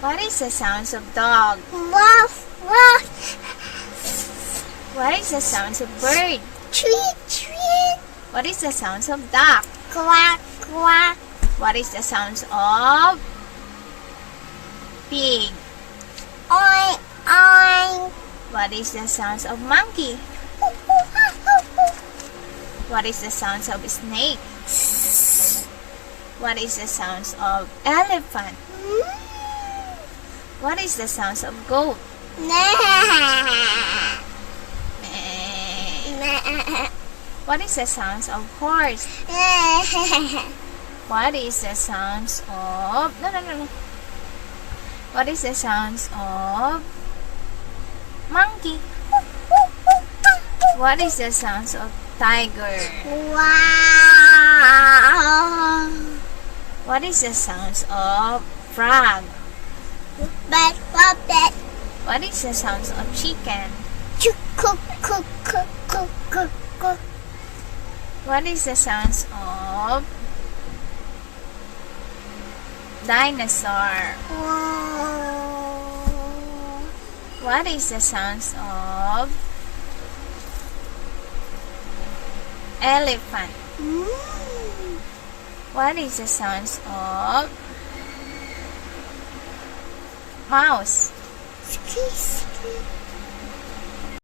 What is the sounds of dog? Woof, woof. What is the sounds of bird? Tweet, tweet. What is the sounds of duck? Quack, quack. What is the sounds of pig? Oink, oink. What is the sounds of monkey? What is the sounds of snake? What is the sounds of elephant? What is the sounds of goat? Nah. Meh. What is the sounds of horse? What is the sounds of... No. What is the sounds of monkey? What is the sounds of tiger? Wow. What is the sounds of frog? But puppet. What is the sounds of chicken? Cook, cook, cook, cook, cook, cook. What is the sounds of dinosaur? What is the sounds of elephant? What is the sounds of mouse? Ski, ski.